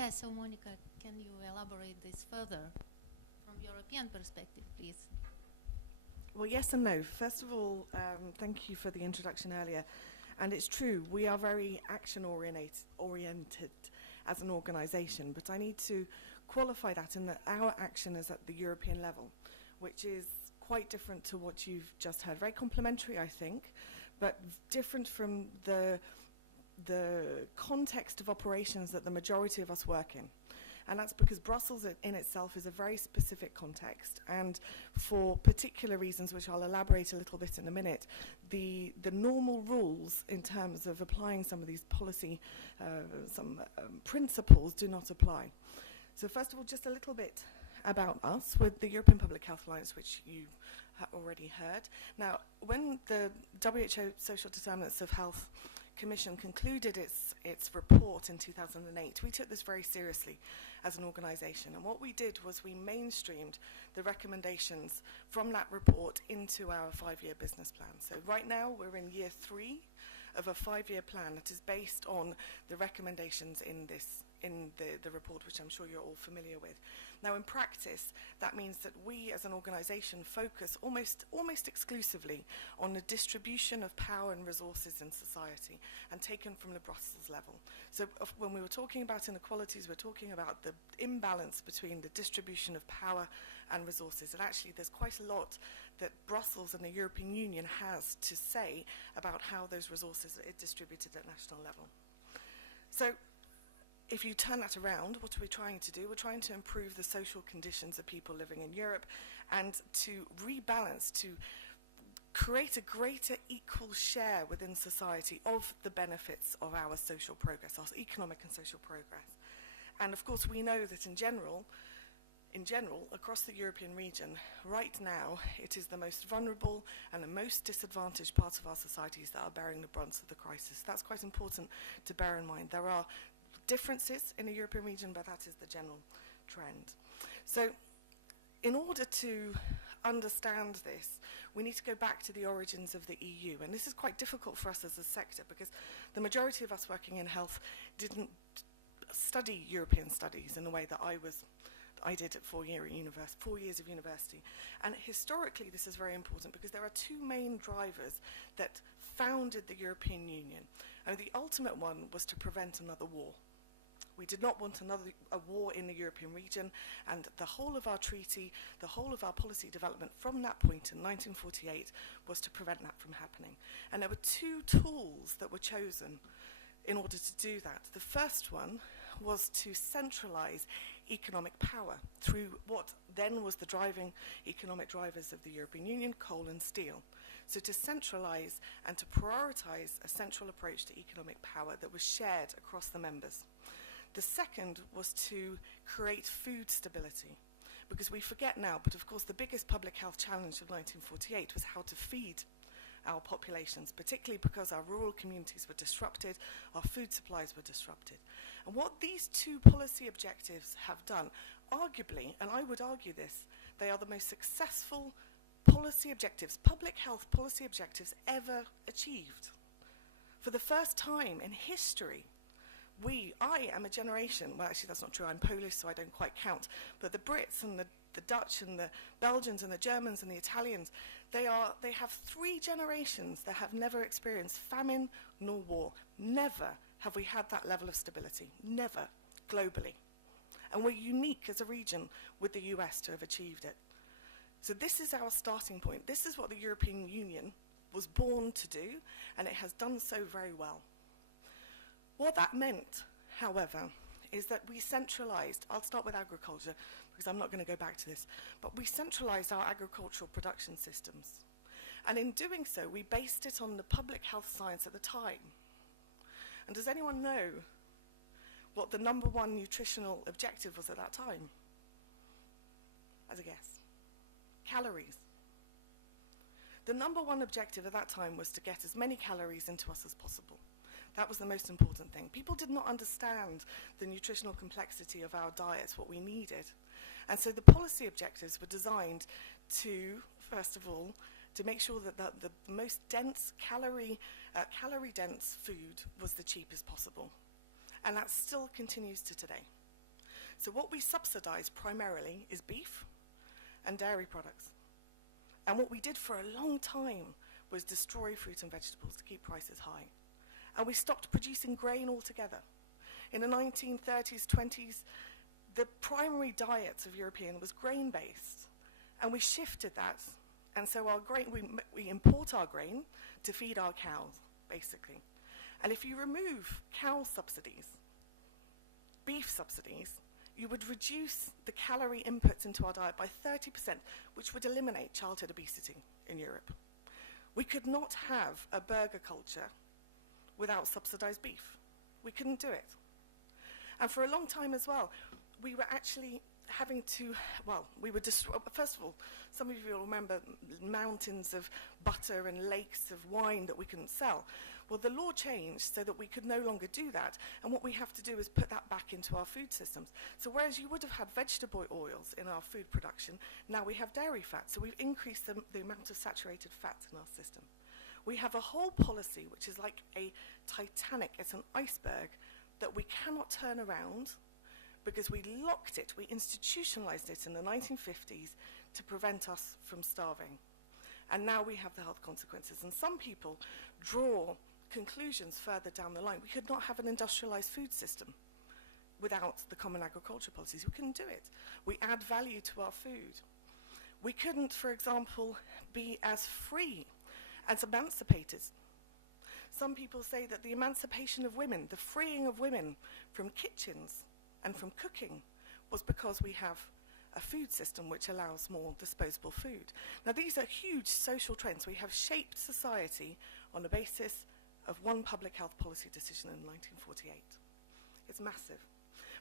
Yeah, so Monika, can you elaborate this further from European perspective, please? Well, yes and no. First of all, thank you for the introduction earlier. And it's true, we are very action-oriented as an organisation, but I need to qualify that in that our action is at the European level, which is quite different to what you've just heard. Very complementary, I think, but different from the context of operations that the majority of us work in. And that's because Brussels in itself is a very specific context, and for particular reasons, which I'll elaborate a little bit in a minute, the normal rules in terms of applying some of these policy, principles do not apply. So first of all, just a little bit about us with the European Public Health Alliance, which you already heard. Now, when the WHO Social Determinants of Health Commission concluded its report in 2008, we took this very seriously as an organisation, and what we did was we mainstreamed the recommendations from that report into our 5-year business plan. So right now we're in year 3 of a 5-year plan that is based on the recommendations in the report, which I'm sure you're all familiar with. Now, in practice, that means that we as an organisation focus almost exclusively on the distribution of power and resources in society, and taken from the Brussels level. So when we were talking about inequalities, we're talking about the imbalance between the distribution of power and resources. And actually, there's quite a lot that Brussels and the European Union has to say about how those resources are distributed at national level. So if you turn that around, what are we trying to do? We're trying to improve the social conditions of people living in Europe and to rebalance, to create a greater equal share within society of the benefits of our social progress, our economic and social progress. And of course, we know that in general, across the European region, right now, it is the most vulnerable and the most disadvantaged parts of our societies that are bearing the brunt of the crisis. That's quite important to bear in mind. There are differences in the European region, but that is the general trend. So in order to understand this, we need to go back to the origins of the EU. And this is quite difficult for us as a sector, because the majority of us working in health didn't study European studies in the way that I did at 4 years of university. And historically, this is very important because there are 2 main drivers that founded the European Union. And the ultimate one was to prevent another war. We did not want a war in the European region, and the whole of our treaty, the whole of our policy development from that point in 1948 was to prevent that from happening. And there were 2 tools that were chosen in order to do that. The first one was to centralize economic power through what then was the driving economic drivers of the European Union, coal and steel. So to centralize and to prioritize a central approach to economic power that was shared across the members. The second was to create food stability, because we forget now, but of course the biggest public health challenge of 1948 was how to feed our populations, particularly because our rural communities were disrupted, our food supplies were disrupted. And what these 2 policy objectives have done, arguably, and I would argue this, they are the most successful policy objectives, public health policy objectives ever achieved. For the first time in history, I am a generation, well actually that's not true, I'm Polish so I don't quite count, but the Brits and the Dutch and the Belgians and the Germans and the Italians, they have 3 generations that have never experienced famine nor war. Never have we had that level of stability, never, globally. And we're unique as a region with the US to have achieved it. So this is our starting point. This is what the European Union was born to do, and it has done so very well. What that meant, however, is that we centralized, I'll start with agriculture, because I'm not going to go back to this, but we centralized our agricultural production systems. And in doing so, we based it on the public health science at the time. And does anyone know what the #1 nutritional objective was at that time? As a guess. Calories. The #1 objective at that time was to get as many calories into us as possible. That was the most important thing. People did not understand the nutritional complexity of our diets, what we needed. And so the policy objectives were designed to, first of all, to make sure that the most dense, calorie-dense food was the cheapest possible. And that still continues to today. So what we subsidise primarily is beef and dairy products. And what we did for a long time was destroy fruit and vegetables to keep prices high. And we stopped producing grain altogether. In the 1930s, 20s, the primary diet of European was grain-based. And we shifted that. And so our grain, we import our grain to feed our cows, basically. And if you remove cow subsidies, beef subsidies, you would reduce the calorie inputs into our diet by 30%, which would eliminate childhood obesity in Europe. We could not have a burger culture without subsidized beef. We couldn't do it. And for a long time as well, we were actually having to, well, we were first of all, some of you will remember mountains of butter and lakes of wine that we couldn't sell. Well, the law changed so that we could no longer do that, and what we have to do is put that back into our food systems. So whereas you would have had vegetable oils in our food production, now we have dairy fat, so we've increased the amount of saturated fats in our system. We have a whole policy which is like a Titanic, it's an iceberg that we cannot turn around because we locked it, we institutionalized it in the 1950s to prevent us from starving. And now we have the health consequences. And some people draw conclusions further down the line. We could not have an industrialized food system without the common agriculture policies. We couldn't do it. We add value to our food. We couldn't, for example, be as free, as emancipated. Some people say that the emancipation of women, the freeing of women from kitchens and from cooking was because we have a food system which allows more disposable food. Now these are huge social trends. We have shaped society on the basis of one public health policy decision in 1948. It's massive.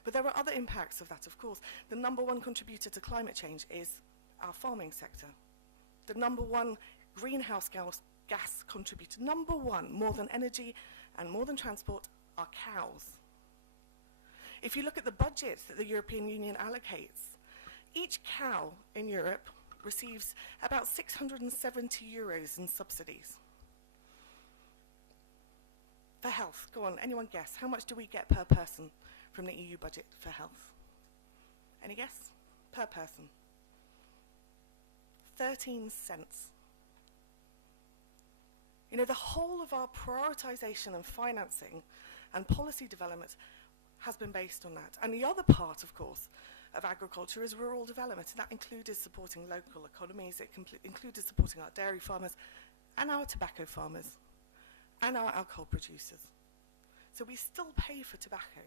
But there are other impacts of that, of course. The number one contributor to climate change is our farming sector. The number one greenhouse gas contributor, number one, more than energy and more than transport, are cows. If you look at the budgets that the European Union allocates, each cow in Europe receives about 670 euros in subsidies. For health, go on, anyone guess? How much do we get per person from the EU budget for health? Any guess? Per person. 13 cents. You know, the whole of our prioritization and financing and policy development has been based on that. And the other part, of course, of agriculture is rural development. And that included supporting local economies, it included supporting our dairy farmers and our tobacco farmers and our alcohol producers. So we still pay for tobacco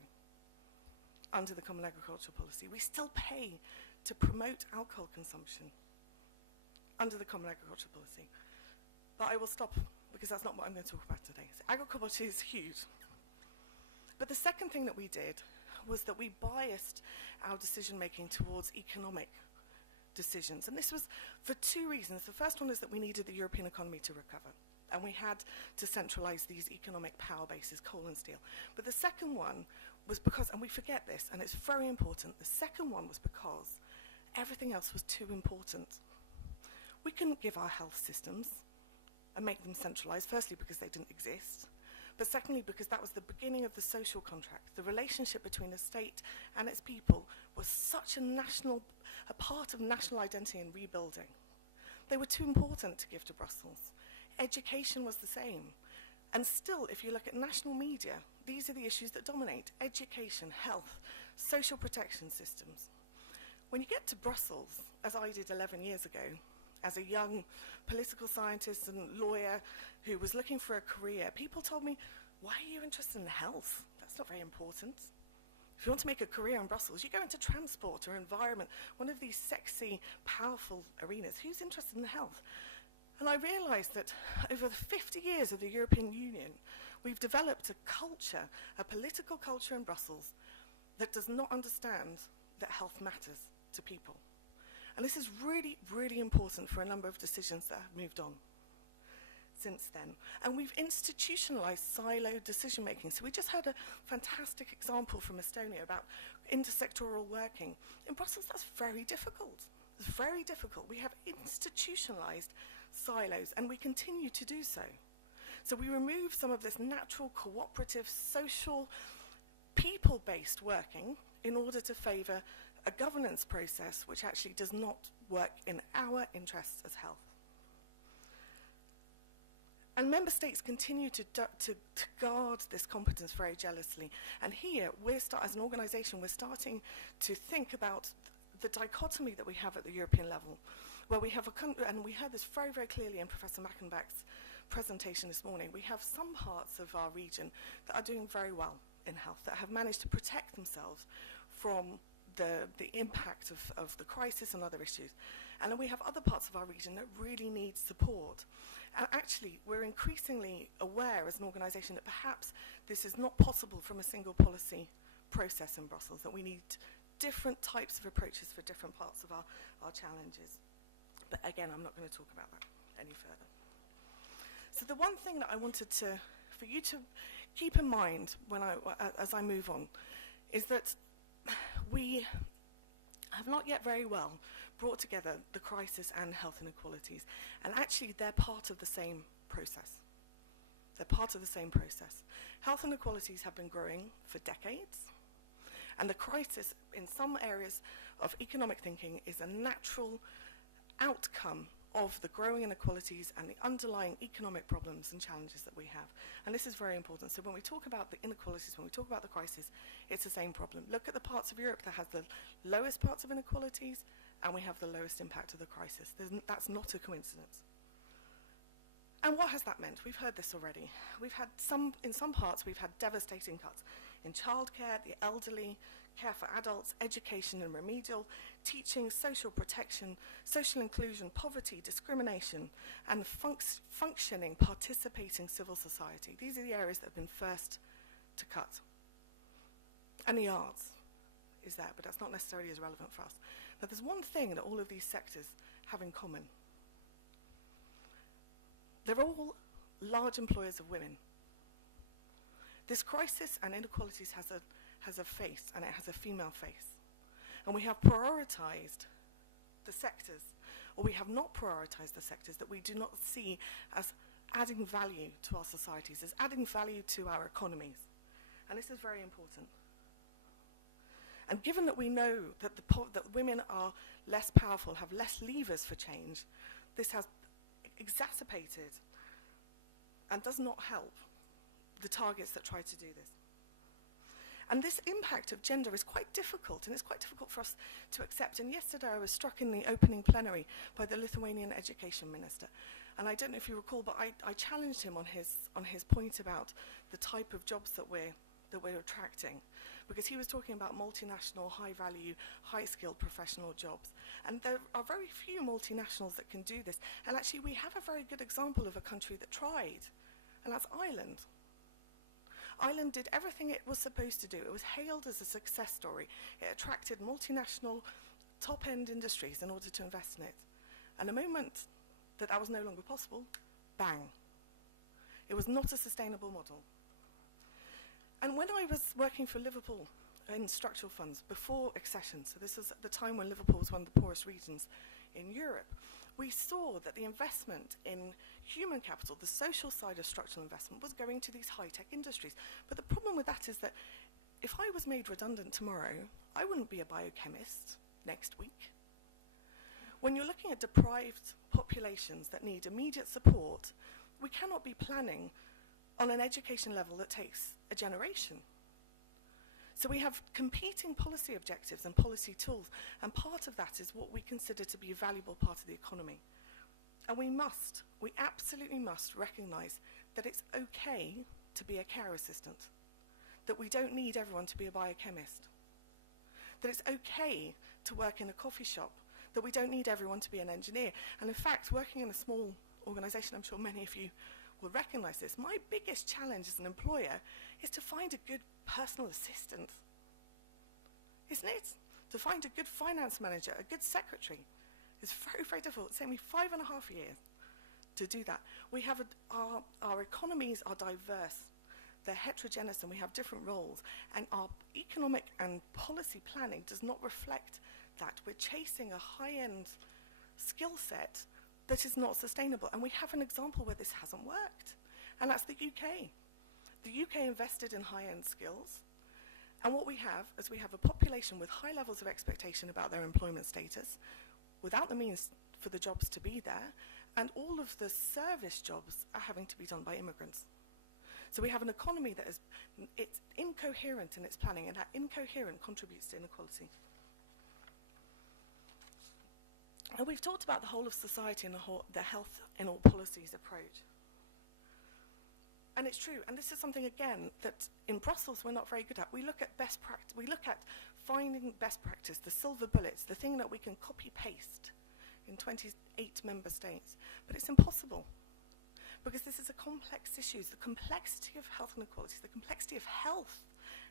under the Common Agricultural Policy. We still pay to promote alcohol consumption under the Common Agricultural Policy. But I will stop because that's not what I'm going to talk about today. So agriculture is huge. But the second thing that we did was that we biased our decision-making towards economic decisions. And this was for two reasons. The first one is that we needed the European economy to recover. And we had to centralize these economic power bases, coal and steel. But the second one was because, and we forget this, and it's very important, the second one was because everything else was too important. We couldn't give our health systems and make them centralized, firstly because they didn't exist, but secondly because that was the beginning of the social contract. The relationship between the state and its people was such a part of national identity and rebuilding. They were too important to give to Brussels. Education was the same. And still, if you look at national media, these are the issues that dominate: education, health, social protection systems. When you get to Brussels, as I did 11 years ago, as a young political scientist and lawyer who was looking for a career, people told me, why are you interested in health? That's not very important. If you want to make a career in Brussels, you go into transport or environment, one of these sexy, powerful arenas. Who's interested in health? And I realized that over the 50 years of the European Union, we've developed a culture, a political culture in Brussels that does not understand that health matters to people. And this is really, really important for a number of decisions that have moved on since then. And we've institutionalized siloed decision-making. So we just had a fantastic example from Estonia about intersectoral working. In Brussels, that's very difficult. It's very difficult. We have institutionalized silos, and we continue to do so. So we remove some of this natural, cooperative, social people-based working in order to favour a governance process which actually does not work in our interests as health. And member states continue to guard this competence very jealously. And here, as an organisation, we're starting to think about the dichotomy that we have at the European level, where we have and we heard this very, very clearly in Professor Mackenbach's presentation this morning. We have some parts of our region that are doing very well in health, that have managed to protect themselves from the impact of the crisis and other issues. And then we have other parts of our region that really need support. And actually, we're increasingly aware as an organisation that perhaps this is not possible from a single policy process in Brussels, that we need different types of approaches for different parts of our challenges. But again, I'm not going to talk about that any further. So the one thing that I wanted for you to keep in mind as I move on is that we have not yet very well brought together the crisis and health inequalities. And actually, they're part of the same process. They're part of the same process. Health inequalities have been growing for decades. And the crisis in some areas of economic thinking is a natural outcome of the growing inequalities and the underlying economic problems and challenges that we have. And this is very important. So when we talk about the inequalities, when we talk about the crisis, it's the same problem. Look at the parts of Europe that has the lowest parts of inequalities, and we have the lowest impact of the crisis. That's not a coincidence. And what has that meant? We've heard this already. In some parts, we've had devastating cuts in childcare, the elderly, care for adults, education and remedial, teaching, social protection, social inclusion, poverty, discrimination, and functioning, participating civil society. These are the areas that have been first to cut. And the arts is there, but that's not necessarily as relevant for us. Now, there's one thing that all of these sectors have in common. They're all large employers of women. This crisis and inequalities has a face, and it has a female face. And we have prioritized the sectors, or we have not prioritized the sectors that we do not see as adding value to our societies, as adding value to our economies. And this is very important. And given that we know that that women are less powerful, have less levers for change, this has exacerbated and does not help the targets that try to do this. And this impact of gender is quite difficult, and it's quite difficult for us to accept. And yesterday I was struck in the opening plenary by the Lithuanian education minister. And I don't know if you recall, but I challenged him on his point about the type of jobs that we're attracting, because he was talking about multinational, high-value, high-skilled professional jobs. And there are very few multinationals that can do this. And actually, we have a very good example of a country that tried, and that's Ireland. Ireland did everything it was supposed to do. It was hailed as a success story. It attracted multinational, top-end industries in order to invest in it. And the moment that was no longer possible, bang. It was not a sustainable model. And when I was working for Liverpool in structural funds before accession, so this was at the time when Liverpool was one of the poorest regions in Europe, we saw that the investment in human capital, the social side of structural investment, was going to these high-tech industries. But the problem with that is that if I was made redundant tomorrow, I wouldn't be a biochemist next week. When you're looking at deprived populations that need immediate support, we cannot be planning on an education level that takes a generation. So we have competing policy objectives and policy tools, and part of that is what we consider to be a valuable part of the economy. And we absolutely must recognise that it's okay to be a care assistant, that we don't need everyone to be a biochemist, that it's okay to work in a coffee shop, that we don't need everyone to be an engineer. And in fact, working in a small organisation, I'm sure many of you will recognise this, my biggest challenge as an employer is to find a good personal assistant. Isn't it? To find a good finance manager, a good secretary. It's very, very difficult. It's taken me 5.5 years to do that. We have our economies are diverse. They're heterogeneous, and we have different roles. And our economic and policy planning does not reflect that. We're chasing a high-end skill set that is not sustainable. And we have an example where this hasn't worked, and that's the UK. The UK invested in high-end skills, And what we have is we have a population with high levels of expectation about their employment status, without the means for the jobs to be there, and all of the service jobs are having to be done by immigrants. So we have an economy that is it's incoherent in its planning, and that incoherent contributes to inequality. And we've talked about the whole of society and the health in all policies approach. And it's true, and this is something, again, that in Brussels we're not very good at. We look at best practice, we look at finding best practice, the silver bullets, the thing that we can copy-paste in 28 member states. But it's impossible, because this is a complex issue. The complexity of health inequalities, the complexity of health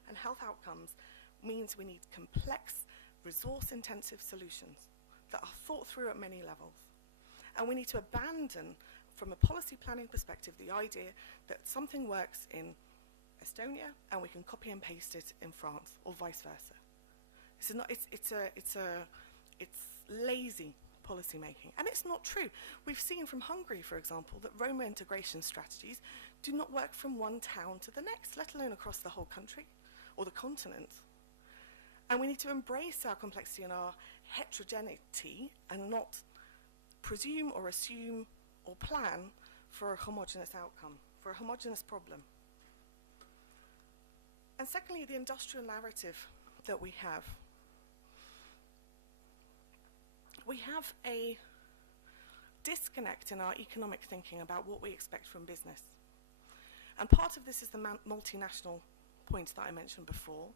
and health outcomes means we need complex, resource-intensive solutions that are thought through at many levels. And we need to abandon, from a policy planning perspective, the idea that something works in Estonia and we can copy and paste it in France, or vice versa. It's lazy policy making, and it's not true. We've seen from Hungary, for example, that Roma integration strategies do not work from one town to the next, let alone across the whole country or the continent. And we need to embrace our complexity and our heterogeneity and not presume or assume or plan for a homogeneous outcome, for a homogeneous problem. And secondly, the industrial narrative that we have. We have a disconnect in our economic thinking about what we expect from business. And part of this is the multinational point that I mentioned before,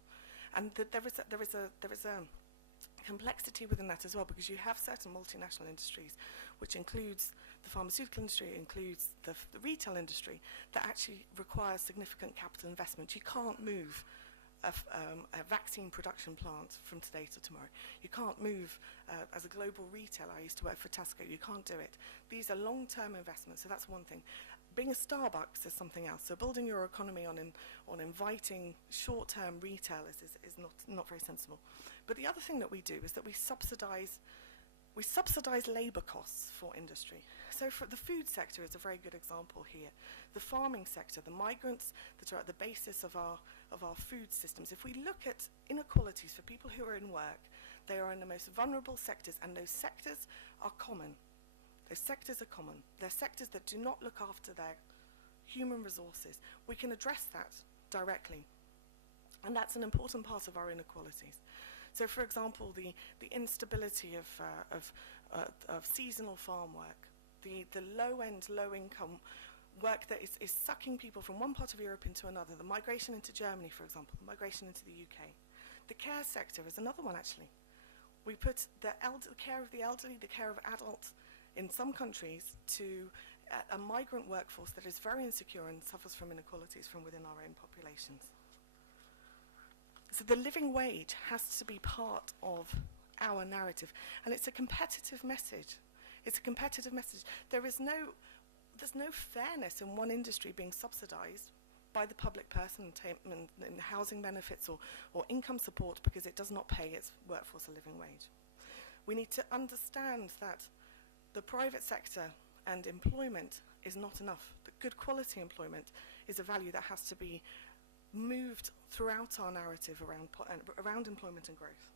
and that there is a complexity within that as well, because you have certain multinational industries, which includes the pharmaceutical industry, includes the retail industry, that actually requires significant capital investment. You can't move a vaccine production plant from today to tomorrow. You can't move, as a global retailer, I used to work for Tesco, you can't do it. These are long-term investments, so that's one thing. Being a Starbucks is something else. So building your economy on inviting short-term retailers is not very sensible. But the other thing that we do is that we subsidize labour costs for industry. So for the food sector is a very good example here. The farming sector, the migrants that are at the basis of our food systems. If we look at inequalities for people who are in work, they are in the most vulnerable sectors, and those sectors are common. Those sectors are common. They're sectors that do not look after their human resources. We can address that directly, and that's an important part of our inequalities. So, for example, the instability of seasonal farm work, the low-end, low-income work that is sucking people from one part of Europe into another, the migration into Germany, for example, the migration into the UK. The care sector is another one, actually. We put the care of the elderly, the care of adults in some countries to a migrant workforce that is very insecure and suffers from inequalities from within our own populations. So the living wage has to be part of our narrative, and it's a competitive message. It's a competitive message. There's no fairness in one industry being subsidized by the public person in housing benefits or income support because it does not pay its workforce a living wage. We need to understand that the private sector and employment is not enough. The good quality employment is a value that has to be moved throughout our narrative around employment and growth.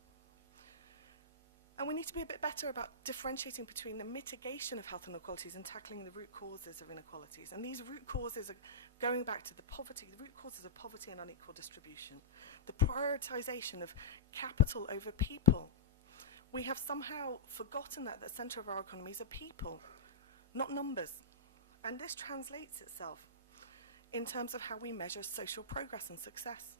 And we need to be a bit better about differentiating between the mitigation of health inequalities and tackling the root causes of inequalities. And these root causes are going back to the root causes of poverty and unequal distribution, the prioritization of capital over people. We have somehow forgotten that the center of our economies are people, not numbers. And this translates itself in terms of how we measure social progress and success.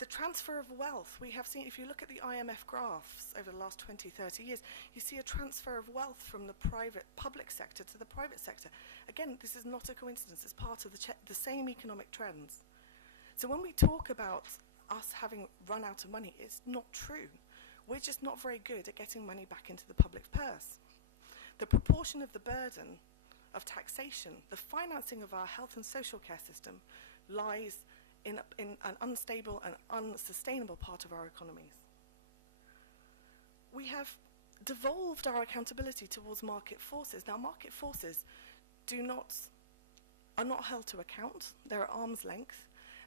The transfer of wealth, we have seen, if you look at the IMF graphs over the last 20, 30 years, you see a transfer of wealth from the public sector to the private sector. Again, this is not a coincidence, it's part of the same economic trends. So when we talk about us having run out of money, it's not true. We're just not very good at getting money back into the public purse. The proportion of the burden of taxation, the financing of our health and social care system lies in an unstable and unsustainable part of our economies. We have devolved our accountability towards market forces. Now, market forces are not held to account. They're at arm's length,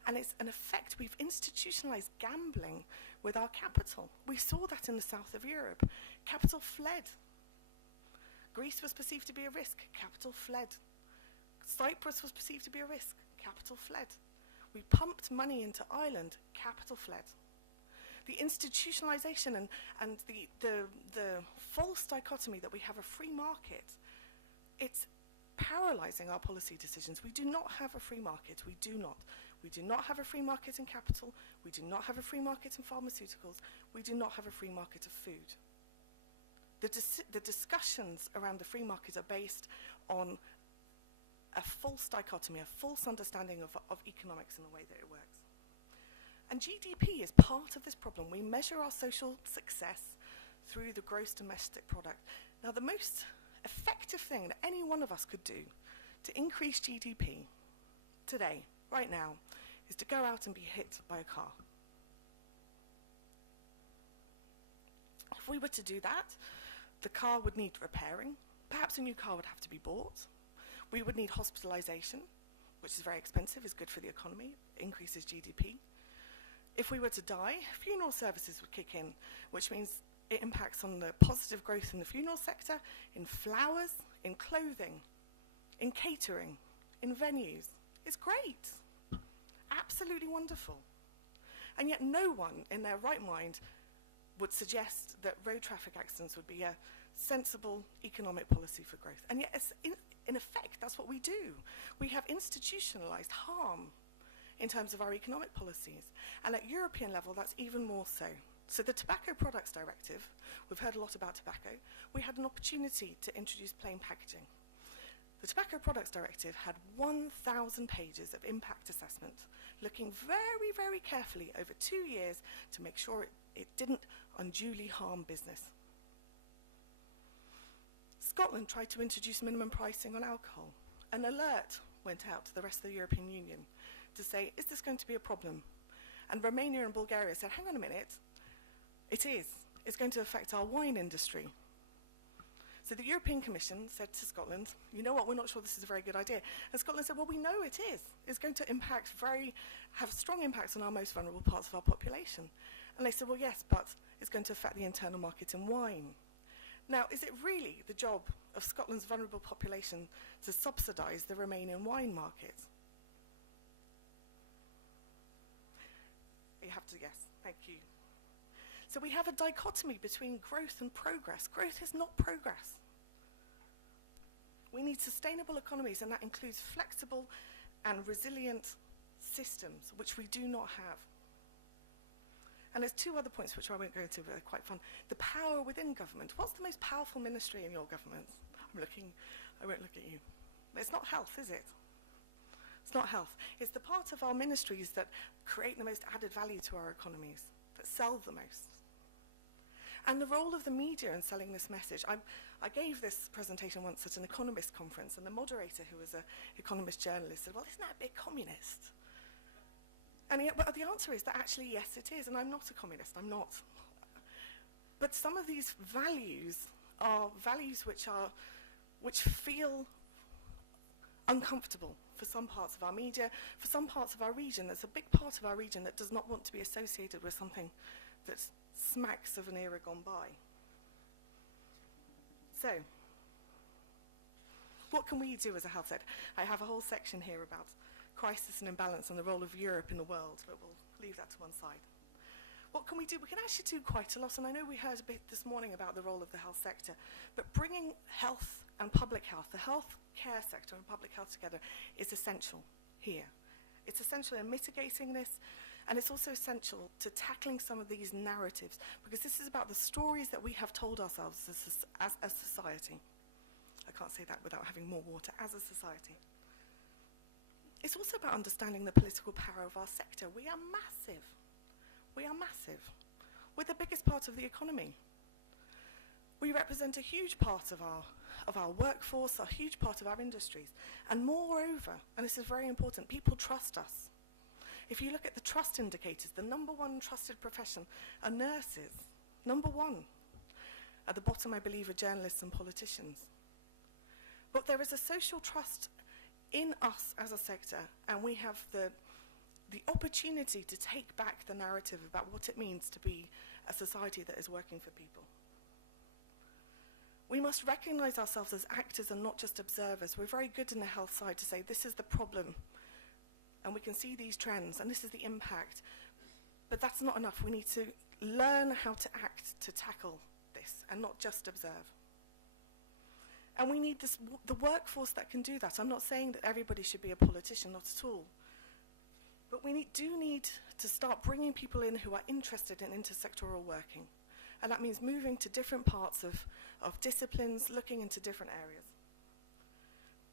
And it's an effect. We've institutionalized gambling with our capital. We saw that in the south of Europe. Capital fled. Greece was perceived to be a risk. Capital fled. Cyprus was perceived to be a risk. Capital fled. We pumped money into Ireland. Capital fled. The institutionalization and the false dichotomy that we have a free market, it's paralyzing our policy decisions. We do not have a free market. We do not. We do not have a free market in capital. We do not have a free market in pharmaceuticals. We do not have a free market of food. The discussions around the free market are based on a false dichotomy, a false understanding of economics and the way that it works. And GDP is part of this problem. We measure our social success through the gross domestic product. Now, the most effective thing that any one of us could do to increase GDP today, right now, is to go out and be hit by a car. If we were to do that, the car would need repairing. Perhaps a new car would have to be bought. We would need hospitalization, which is very expensive, is good for the economy, increases GDP. If we were to die, funeral services would kick in, which means it impacts on the positive growth in the funeral sector, in flowers, in clothing, in catering, in venues. It's great. Absolutely wonderful. And yet no one in their right mind would suggest that road traffic accidents would be a sensible economic policy for growth. And yet, in effect, that's what we do. We have institutionalized harm in terms of our economic policies. And at European level, that's even more so. So the Tobacco Products Directive, we've heard a lot about tobacco. We had an opportunity to introduce plain packaging. The Tobacco Products Directive had 1,000 pages of impact assessment, looking very, very carefully over 2 years to make sure it didn't unduly harm business. Scotland tried to introduce minimum pricing on alcohol. An alert went out to the rest of the European Union to say, is this going to be a problem? And Romania and Bulgaria said, hang on a minute, it is. It's going to affect our wine industry. So the European Commission said to Scotland, you know what, we're not sure this is a very good idea. And Scotland said, well, we know it is. It's going to have strong impacts on our most vulnerable parts of our population. And they said, well, yes, but it's going to affect the internal market in wine. Now, is it really the job of Scotland's vulnerable population to subsidise the Romanian wine market? You have to guess. Thank you. So we have a dichotomy between growth and progress. Growth is not progress. We need sustainable economies, and that includes flexible and resilient systems, which we do not have. And there's two other points which I won't go into, but they're quite fun. The power within government. What's the most powerful ministry in your government? I won't look at you. It's not health, is it? It's not health. It's the part of our ministries that create the most added value to our economies, that sell the most. And the role of the media in selling this message. I gave this presentation once at an economist conference, and the moderator, who was an economist journalist, said, well, isn't that a bit communist? And but the answer is that actually, yes, it is. And I'm not a communist, I'm not. But some of these values are values which feel uncomfortable for some parts of our media, for some parts of our region. There's a big part of our region that does not want to be associated with something that smacks of an era gone by. So, what can we do as a health sector? I have a whole section here about crisis and imbalance and the role of Europe in the world, but we'll leave that to one side. What can we do? We can actually do quite a lot, and I know we heard a bit this morning about the role of the health sector, but bringing health and public health, the health care sector and public health together, is essential here. It's essential in mitigating this, and it's also essential to tackling some of these narratives, because this is about the stories that we have told ourselves as a society. I can't say that without having more water. As a society. It's also about understanding the political power of our sector. We are massive. We are massive. We're the biggest part of the economy. We represent a huge part of our workforce, a huge part of our industries. And moreover, and this is very important, people trust us. If you look at the trust indicators, the number one trusted profession are nurses. Number one. At the bottom, I believe, are journalists and politicians. But there is a social trust in us as a sector, and we have the the opportunity to take back the narrative about what it means to be a society that is working for people. We must recognize ourselves as actors and not just observers. We're very good in the health side to say this is the problem and we can see these trends and this is the impact. But that's not enough. We need to learn how to act to tackle this and not just observe. And we need the workforce that can do that. I'm not saying that everybody should be a politician, not at all. But we do need to start bringing people in who are interested in intersectoral working. And that means moving to different parts of disciplines, looking into different areas.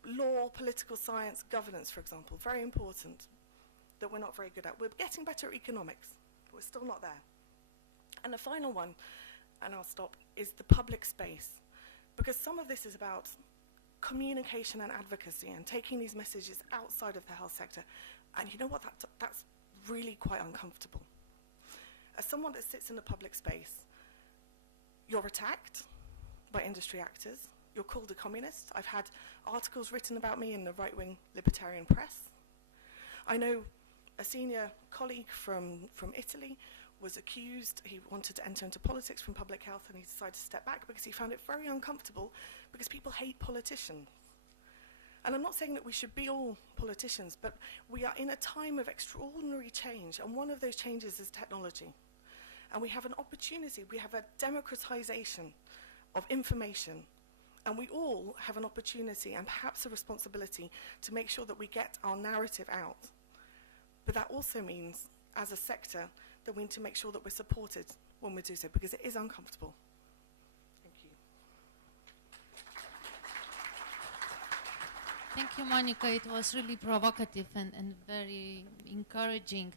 Law, political science, governance, for example, very important that we're not very good at. We're getting better at economics, but we're still not there. And the final one, and I'll stop, is the public space. Because some of this is about communication and advocacy and taking these messages outside of the health sector. And you know what, that's really quite uncomfortable. As someone that sits in the public space, you're attacked by industry actors. You're called a communist. I've had articles written about me in the right-wing libertarian press. I know a senior colleague from Italy was accused, he wanted to enter into politics from public health and he decided to step back because he found it very uncomfortable because people hate politicians. And I'm not saying that we should be all politicians, but we are in a time of extraordinary change, and one of those changes is technology. And we have an opportunity, we have a democratization of information, and we all have an opportunity and perhaps a responsibility to make sure that we get our narrative out. But that also means, as a sector, that we need to make sure that we're supported when we do so, because it is uncomfortable. Thank you. Thank you, Monika. It was really provocative and very encouraging.